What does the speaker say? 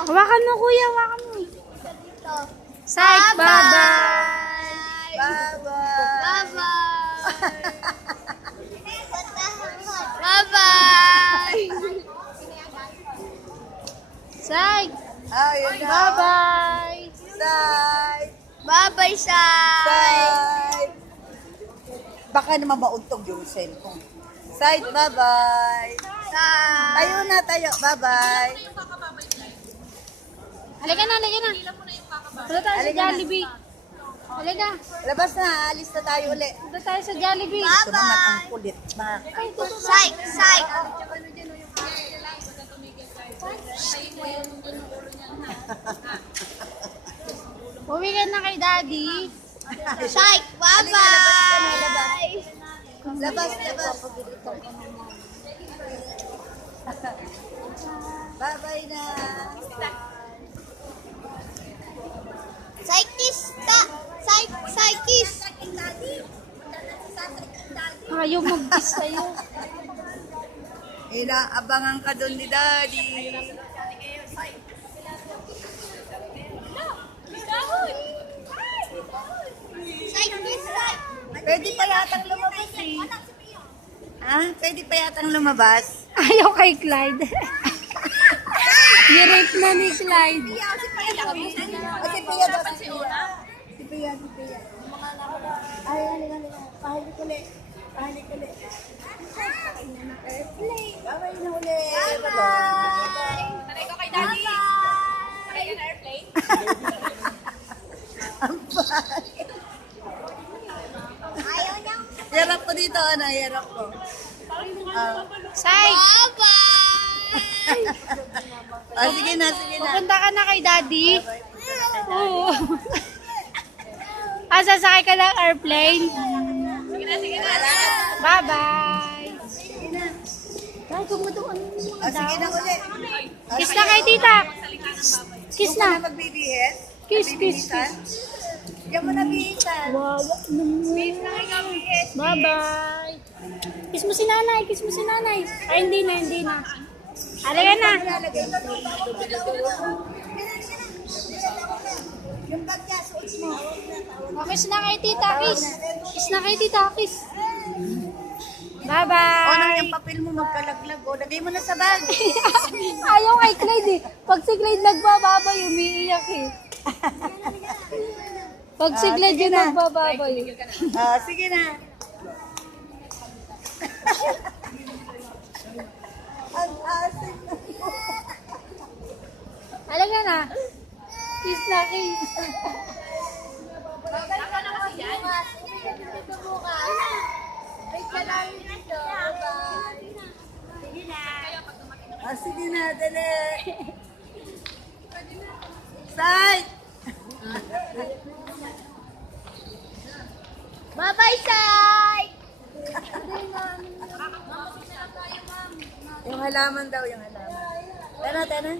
Hawakan mo, kuya. Hawakan mo. Psych, bye-bye. Bye-bye. Psych, Ayun na. bye-bye. Side. Bye-bye, Sai. Side. Baka naman mauntog yung cellphone. Side, bye-bye. Sai. Tayo na tayo, bye-bye. Halika na, halika na. Punta tayo sa Halika na. Jollibee. Halika. Labas na, alis na tayo ulit. Punta tayo sa Jollibee. Ito naman ang kulit. Sai. Sai. Uwi ka na kay daddy. Sai. Bye-bye. Labas, labas. Bye-bye na. Sai kiss ka. Sai kiss. Ayaw mag-kiss sa'yo. Inaabangan ka doon ni Daddy. Sai kiss. Sai. Pwede pa yatang lumabas eh. Ah, pwede pa yatang lumabas. Ayaw kay Clyde. Ni-rape na ni Clyde. O, si Pia daw, si Pia. Si Pia. Ay, halika. Pahalik ulit. Bye-bye na ulit. Bye-bye. Taray ko kay Daddy. Taray ka na airplane. Ayaw niya. Hirap ko dito, ano? Hirap ko. Psych, Bye-bye. Sige na. pupunta ka na kay daddy. Oo. Sasakay ka ng airplane. Sige na. Bye-bye. Ay, gumutuan mo Sige na ulit. Kiss na kay tita. Kiss Huwag ka na. magbibihis. Kiss. Diyan mo na bihisan. Wow. Bye-bye. Kiss mo si nanay. Ay, hindi na. Halika na. Yung bag niya, suot mo. Kiss na kay tita. Kiss. O, nang Bye-bye. yung papel mo magkalaglag. O, lagay mo na sa bag. Ayaw kay Clyde eh. Pag si Clyde nagbababay, umiiyak eh. Pag si Clyde sige yung na. nagbababay. Sige na. Ang asin na. Alaga na. Kiss na kiss. Sige na, dali. Side. Bye-bye, Sai. Yung halaman daw, Tana. Tana.